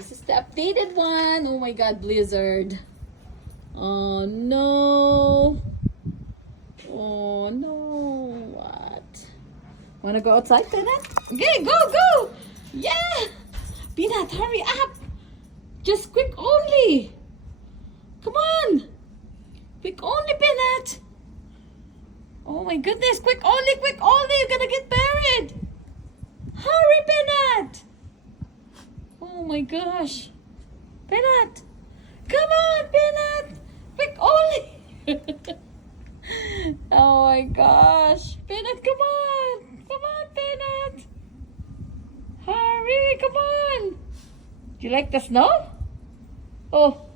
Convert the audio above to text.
This is the updated one. Oh my God, blizzard. Oh no. Oh no. What? Wanna go outside, Peanut? Okay, go! Yeah! Peanut, hurry up! Just quick only! Come on! Quick only, Peanut! Oh my goodness, quick only! You're gonna get buried! Hurry, Peanut! Oh my gosh! Peanut! Come on, Peanut! Quick only! Oh my gosh! Peanut, come on! Come on, Peanut! Hurry, come on! Do you like the snow? Oh!